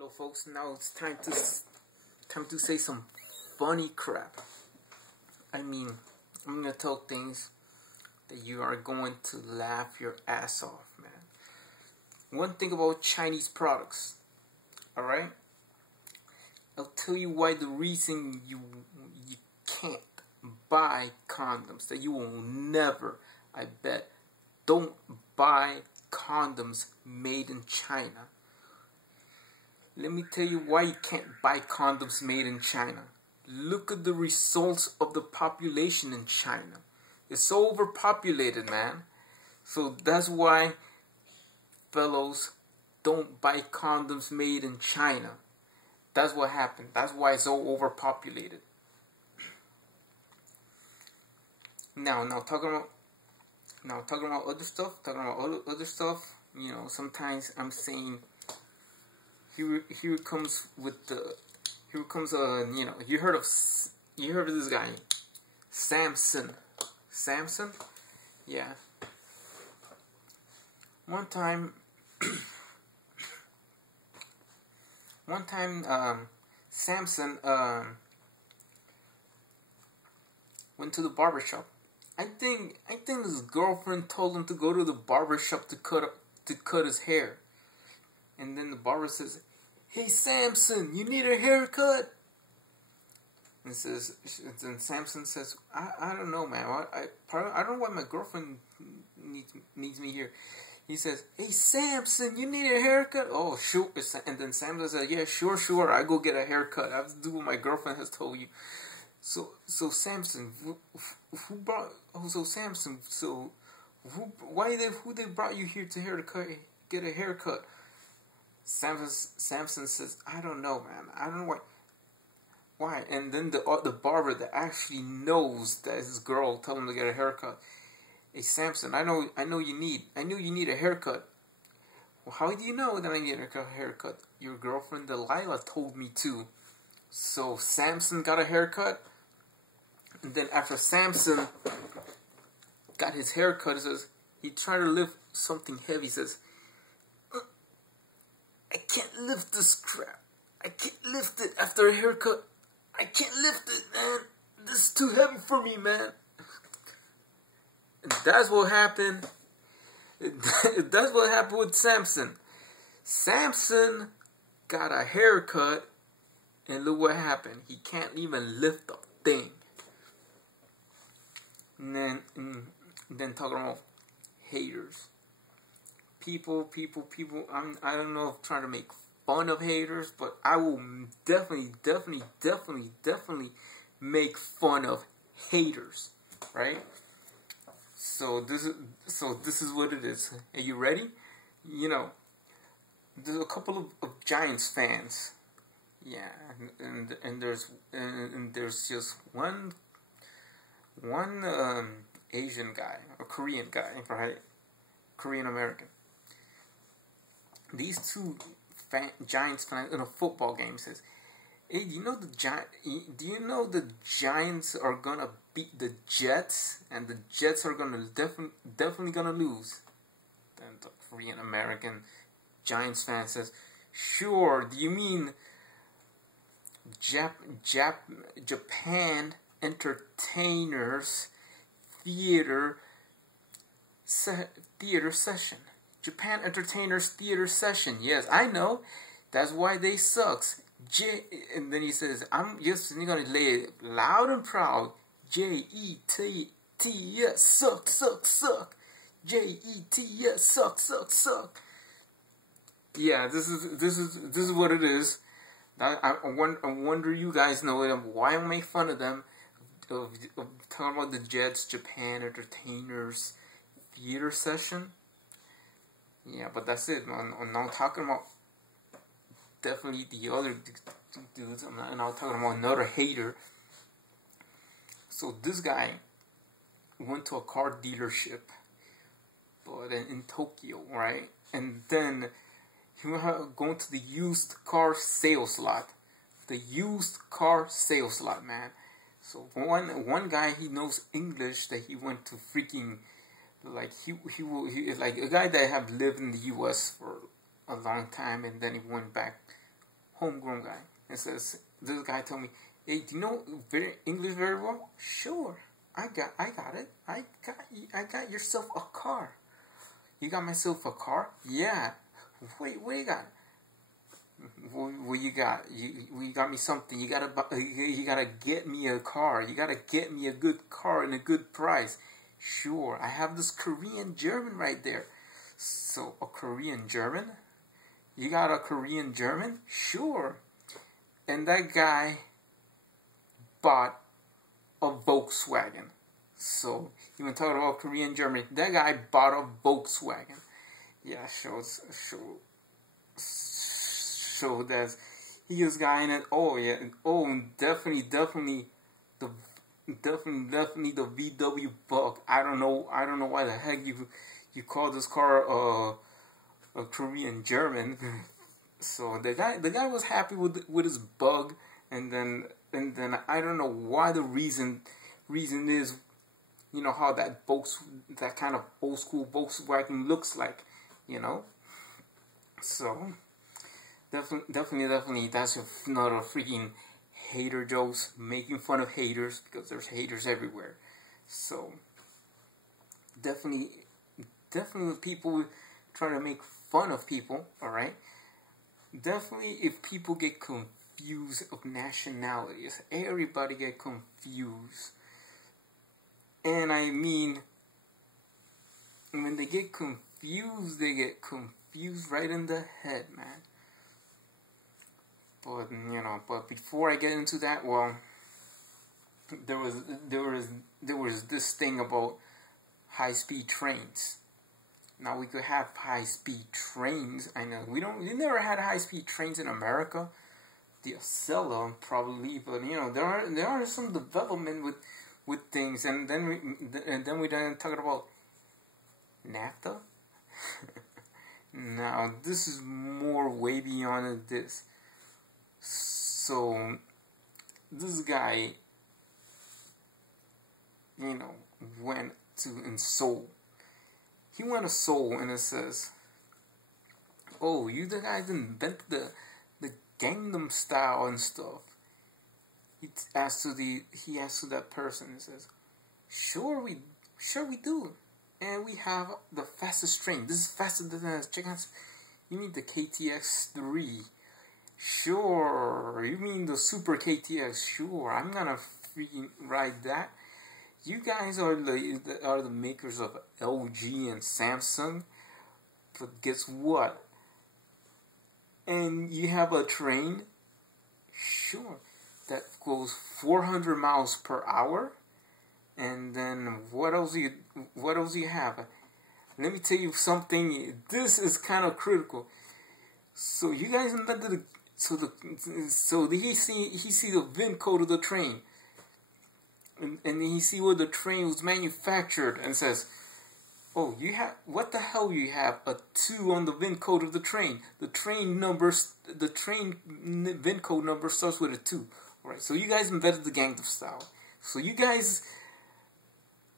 Hello folks, now it's time to say some funny crap. I mean, I'm gonna tell things that you are going to laugh your ass off, man. One thing about Chinese products, alright? I'll tell you why the reason you can't buy condoms, that you will never, I bet, don't buy condoms made in China. Let me tell you why you can't buy condoms made in China. Look at the results of the population in China. It's so overpopulated, man. So that's why, fellows, don't buy condoms made in China. That's what happened. That's why it's so overpopulated. Now talking about other stuff. You know, sometimes I'm saying, here comes you know, you heard of this guy, Samson, yeah. One time, Samson went to the barber shop. I think his girlfriend told him to go to the barber shop to cut his hair. And then the barber says, "Hey Samson, you need a haircut?" And then Samson says, I don't know, man. I don't know why my girlfriend needs me here. He says, "Hey Samson, you need a haircut?" "Oh, sure." And then Samson says, "Yeah, sure. I go get a haircut. I have to do what my girlfriend has told you." So Samson, who they brought you here to get a haircut? Samson says, "I don't know, man. I don't know why." And then the barber that actually knows that his girl told him to get a haircut. "Hey Samson, I know you need a haircut." "Well, how do you know that I need a haircut?" "Your girlfriend Delilah told me to." So Samson got a haircut, and then after Samson got his haircut, he tried to lift something heavy. He says, "I can't lift this crap. I can't lift it after a haircut. I can't lift it, man. This is too heavy for me, man." And that's what happened. That's what happened with Samson. Samson got a haircut, and look what happened. He can't even lift a thing. And then talking about haters. People. I don't know if I'm trying to make fun of haters, but I will definitely make fun of haters, right? So this is what it is. Are you ready? You know, there's a couple of Giants fans, yeah, and there's just one Asian guy or Korean guy, right? Korean American. These two Giants fans in a football game says, "Hey, do you know the Giants are gonna beat the Jets, and the Jets are gonna definitely gonna lose?" Then the Korean American Giants fan says, "Sure. Do you mean Japan Entertainers Theater Session? Japan Entertainers Theater Session. Yes, I know. That's why they sucks." And then he says, "I'm just gonna lay it loud and proud. JETS suck. JETS suck. Yeah, this is what it is. I wonder you guys know it. Why I make fun of them? Of talking about the Jets, Japan Entertainers Theater Session. Yeah, but that's it. I'm not talking about definitely the other dudes. I'm not talking about another hater. So this guy went to a car dealership, but in Tokyo, right? And then he went going to the used car sales lot. The used car sales lot, man. So one guy, he knows English, that he went to freaking, like he like a guy that have lived in the U.S. for a long time, and then he went back homegrown guy. It says, this guy told me, hey, do you know English very well? Sure, I got it. I got yourself a car. You got myself a car? Yeah. What you got? What you got? You got me something. You gotta get me a car. You gotta get me a good car and a good price. Sure, I have this Korean German right there. So, a Korean German? You got a Korean German? Sure. And that guy bought a Volkswagen. So, you been talking about Korean German. That guy bought a Volkswagen. Yeah, so that's he was guy in it. Oh yeah, definitely the VW Bug. I don't know why the heck you call this car a Korean German. So the guy was happy with his Bug, and then I don't know why the reason is, you know how that kind of old school Volkswagen looks like, you know. So definitely that's not a freaking hater jokes, making fun of haters, because there's haters everywhere. So definitely people try to make fun of people, alright? Definitely if people get confused of nationalities, everybody get confused. And I mean, when they get confused right in the head, man. But you know, before I get into that, well, there was this thing about high-speed trains. Now we could have high-speed trains. I know we never had high-speed trains in America. The Acela probably, but you know there are some development with things, and then we done talking about NAFTA. Now this is more way beyond this. So this guy, you know, went in Seoul. He went to Seoul, and it says, "Oh, you the guys invented the Gangnam Style and stuff." He asked to that person. He says, "Sure we do, and we have the fastest train. This is faster than the chicken. You mean the KTX-3? Sure. You mean the Super KTX? Sure. I'm gonna freaking ride that. You guys are the makers of LG and Samson, but guess what? And you have a train, sure, that goes 400 miles per hour. And then what else do you have? Let me tell you something. This is kind of critical. So you guys invented he see the VIN code of the train, and he see where the train was manufactured, and says, "Oh, you have what the hell? You have a 2 on the VIN code of the train. The train VIN code number starts with a 2. All right. So you guys invented the Gangnam Style. So you guys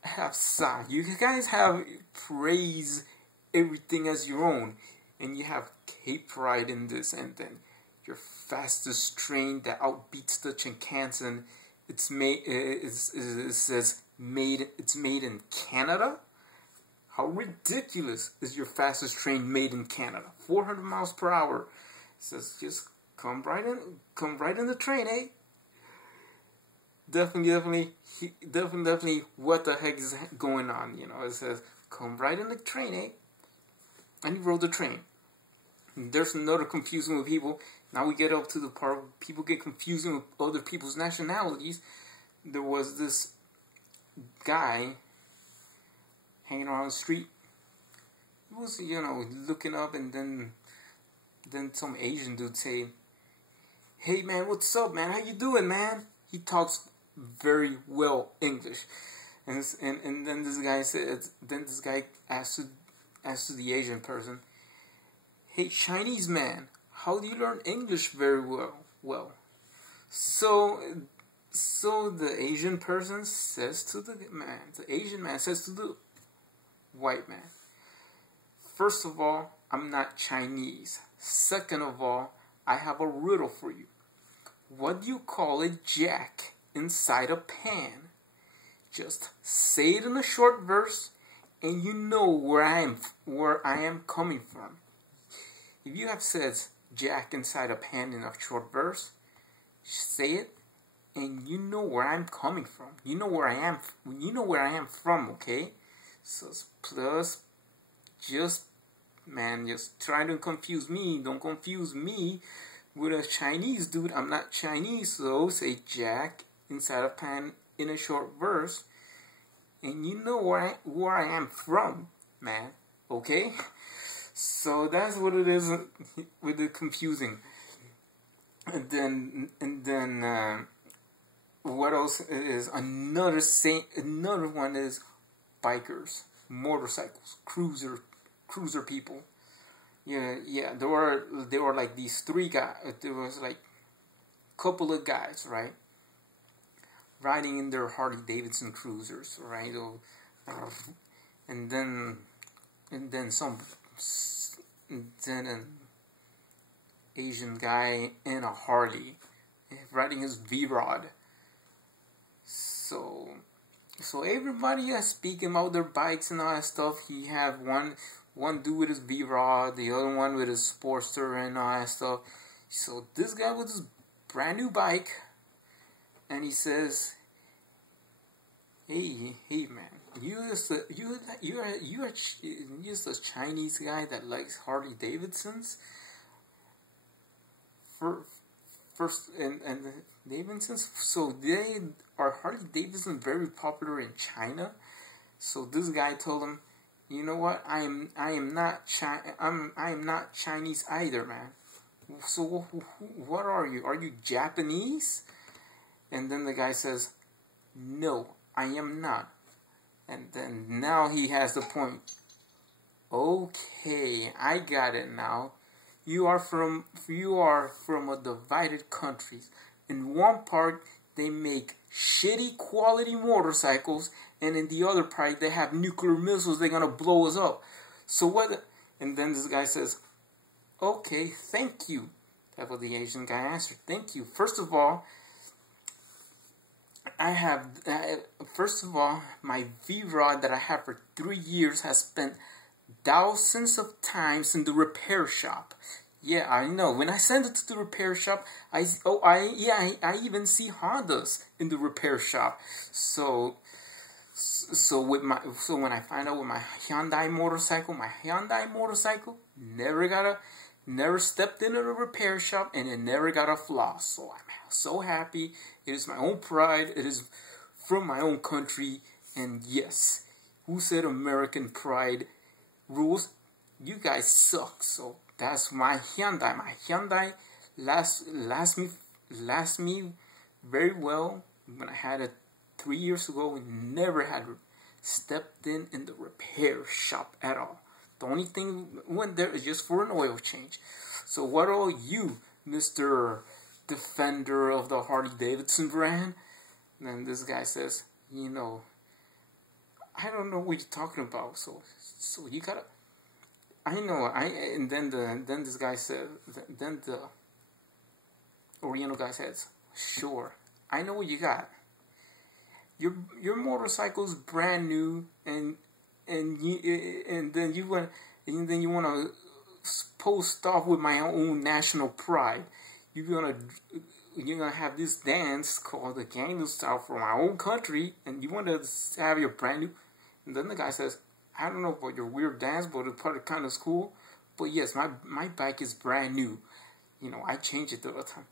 have style. You guys have praise everything as your own, and you have Cape Pride in this, and then your fastest train that outbeats the Shinkansen. It's made. It says made. It's made in Canada. How ridiculous is your fastest train made in Canada? 400 miles per hour. It says just come right in the train, eh? Definitely. What the heck is going on? You know, it says come right in the train, eh? And he rode the train. There's another confusion with people. Now we get up to the part where people get confused with other people's nationalities. There was this guy hanging around the street. He was, you know, looking up, and then some Asian dude say, "Hey man, what's up, man? How you doing, man?" He talks very well English, and then this guy said, asked to the Asian person, "Hey Chinese man, how do you learn English very well?" So the Asian person says to the Asian man says to the white man, "First of all, I'm not Chinese. Second of all, I have a riddle for you. What do you call a jack inside a pan? Just say it in a short verse, and you know where I am coming from. If you have said jack inside a pan in a short verse, say it, and you know where I'm coming from. You know where I am. You know where I am from. Okay. So plus, just try to confuse me. Don't confuse me with a Chinese dude. I'm not Chinese, so say jack inside a pan in a short verse, and you know where I am from, man. Okay? So that's what it is with the confusing. And then what else is another one is bikers, motorcycles, cruiser people. Yeah. There were like these three guys. There was like a couple of guys, right, riding in their Harley Davidson cruisers, right? And then an Asian guy in a Harley riding his V-Rod. So everybody is speaking about their bikes and all that stuff. He have one dude with his V-Rod, the other one with his Sportster and all that stuff. So this guy with his brand new bike, and he says, "Hey man, you're just a Chinese guy that likes Harley Davidsons. First and Davidsons. So they are Harley Davidson very popular in China." So this guy told him, "You know what? I am not Chinese either, man. So what are you? Are you Japanese?" And then the guy says, "No, I am not." And then now he has the point. "Okay, I got it now. You are from a divided countries. In one part they make shitty quality motorcycles, and in the other part they have nuclear missiles. They're gonna blow us up. So what?" And then this guy says, "Okay, thank you." That's what the Asian guy answered. "Thank you. First of all, my V-Rod that I have for 3 years has spent thousands of times in the repair shop. Yeah, I know. When I send it to the repair shop, I even see Hondas in the repair shop. So when I find out with my Hyundai motorcycle never stepped into the repair shop, and it never got a flaw. So I'm so happy. It is my own pride. It is from my own country. And yes, who said American pride rules? You guys suck." So that's my Hyundai. My Hyundai lasts me very well. When I had it 3 years ago, we never had stepped in the repair shop at all. The only thing went there is just for an oil change. So what are you, Mr. Defender of the Harley Davidson brand? And then this guy says, "You know, I don't know what you're talking about. So you gotta." I know. And then this guy said. Then the Oriental guy says, "Sure, I know what you got. Your motorcycle's brand new, and then you want to post off with my own national pride. You're gonna have this dance called the Gangnam Style from my own country, and you want to have your brand new." And then the guy says, "I don't know about your weird dance, but it's probably kind of cool. But yes, my bike is brand new. You know, I change it all the time."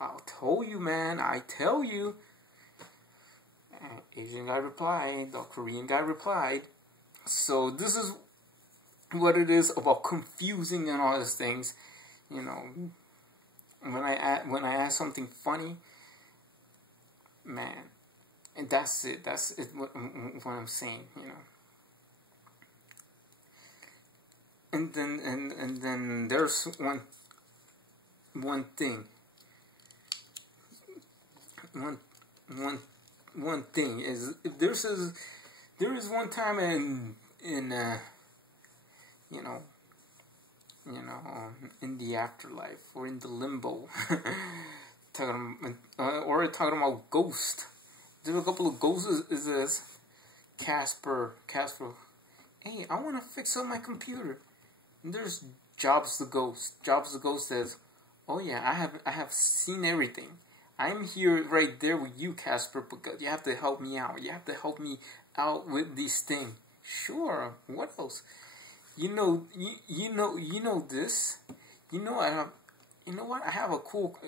"I'll tell you, man. I tell you." And Asian guy replied. The Korean guy replied. So this is what it is about confusing and all these things. You know, when I ask something funny, man, and that's it. That's it. What I'm saying. You know. And then there's one thing. One thing is, there is one time in you know, you know, in the afterlife or in the limbo. Or talking about ghost. There's a couple of ghosts. Is this Casper? Hey, I want to fix up my computer. And there's Jobs the ghost. Jobs the ghost says, "Oh yeah, I have seen everything. I'm here right there with you, Casper, because you have to help me out. You have to help me out with this thing." Sure. What else? You know this. You know I have. You know what? I have a cool.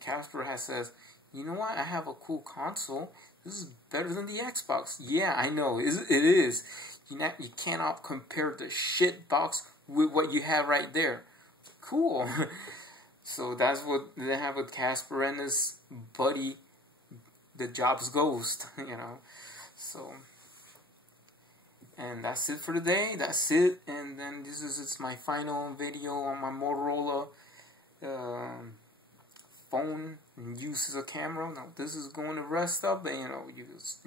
Casper says, "You know what? I have a cool console. This is better than the Xbox." Yeah, I know. It is. You cannot compare the shit box with what you have right there. Cool. So that's what they have with Casper and his buddy, the Jobs Ghost. You know. So. And that's it for today. That's it. And then it's my final video on my Motorola phone and uses a camera. Now this is going to rest up, and you know, you just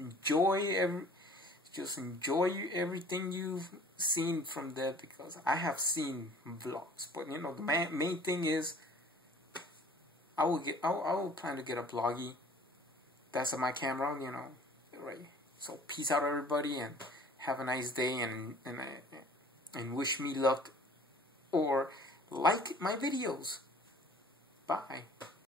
enjoy everything you've seen from there, because I have seen vlogs, but you know, the main thing is I will plan to get a vloggy. That's on my camera, you know, right? So peace out, everybody, and have a nice day, and wish me luck, or like my videos. Bye.